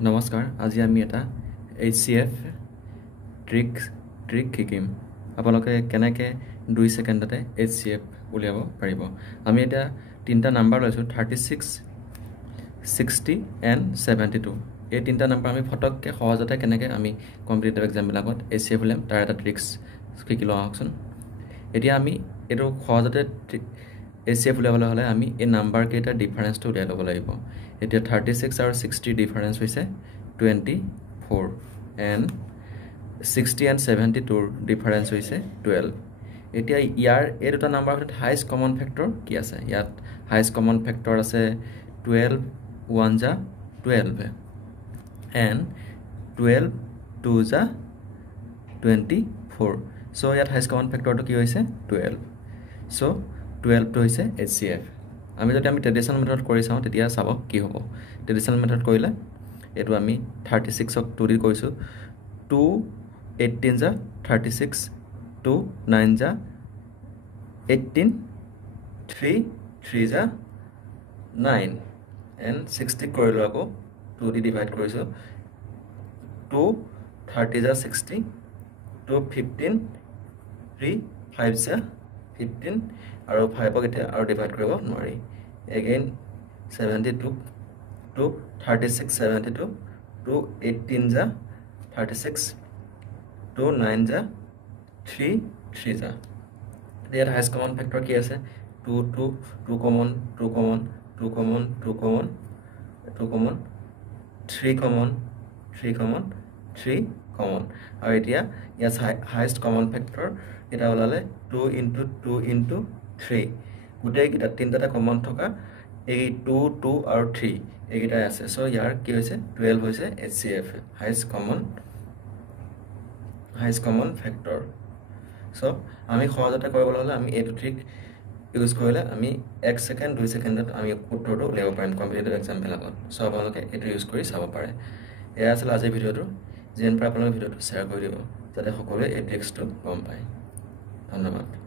নমস্কাৰ আজি আমি এটা HCF ট্ৰিক শিকিম আপোনালোকে কেনেকৈ 2 সেকেন্ডতে HCF উলিয়াব পাৰিব আমি এটা তিনটা নাম্বাৰ লৈছো 36 60 and 72 এই তিনটা নাম্বাৰ আমি ফটককে সহজতে কেনেকৈ আমি কম্পিটিটিভ এক্সাম বিলাকত HCF উলিয়াম তাৰ এটা ট্ৰিক্স শিকি লওঁ আহকচোন এতিয়া আমি এটো সহজতে HCF উলিয়াবলৈ হলে আমি এই নাম্বাৰ কেইটা ডিফাৰেন্সটো উলিয়াই ল'ব লাগিব এতিয়া 36 আৰু 60 ডিফাৰেন্স হৈছে 24 and 60 and 72 ডিফাৰেন্স হৈছে 12 এতিয়া ইয়াৰ এই দুটা নাম্বাৰৰ ভিতৰত হাইয়েস্ট কমন ফেক্টৰ কি আছে ইয়াত হাইয়েস্ট কমন ফেক্টৰ আছে 12 1 যা 12 and 12 2 যা 24 so ইয়াত হাইয়েস্ট কমন ফেক্টৰটো কি হৈছে 12 so 12 টো হৈছে HCF আমি যদি আমি ট্ৰেডিশনাল মেথড কৰি চাও তেতিয়া চাব কি হ'ব ট্ৰেডিশনাল মেথড কৰিলে এটো আমি 36 ক 2 দি কৈছো 2 18 যা 36 2 9 যা 18 3 3 যা 9 and 60 কৰিলো আকৌ 2 দি ডিভাইড কৰিছো 2 30 যা 60 2 15 3 5 যা 15 আৰু 5 ক এটা আৰু ডিভাইড কৰিব নোৱাৰি again 72 2 36 72 2 18 যা 36 2 9 যা 3 3 যা ইয়াৰ হাইয়েস্ট কমন ফেক্টৰ কি আছে 2 2 2 common 2 common 2 common 2 common 2 common 3 common 3 common 3 common আৰু এতিয়া ইয়াৰ হাইয়েস্ট কমন ফেক্টৰ এটা ওলালে 2 into 2 into 3 গুটেই কিটা তিনটা কমন থকা এই 2 2 আৰু 3 এইটা আছে সো ইয়াৰ কি হৈছে 12 হৈছে HCF highest common factor so আমি সহজতে কৰিবলৈ হলে আমি এইটো ট্ৰিক ইউজ কৰিলে আমি 1 সেকেন্ড 2 সেকেন্ডত আমি উত্তৰটো উলিয়াব পাৰিম কম্পিটিটিভ এক্সাম বিলাকত সো আপোনালোকে এটো ইউজ কৰি চাব পাৰে এয়া আছিল আজিৰ ভিডিওটো যেন পৰা আপোনালোকে ভিডিওটো শেয়াৰ কৰি দিব যাতে সকলোৱে এই ট্ৰিক্সটো গম পায় ধন্যবাদ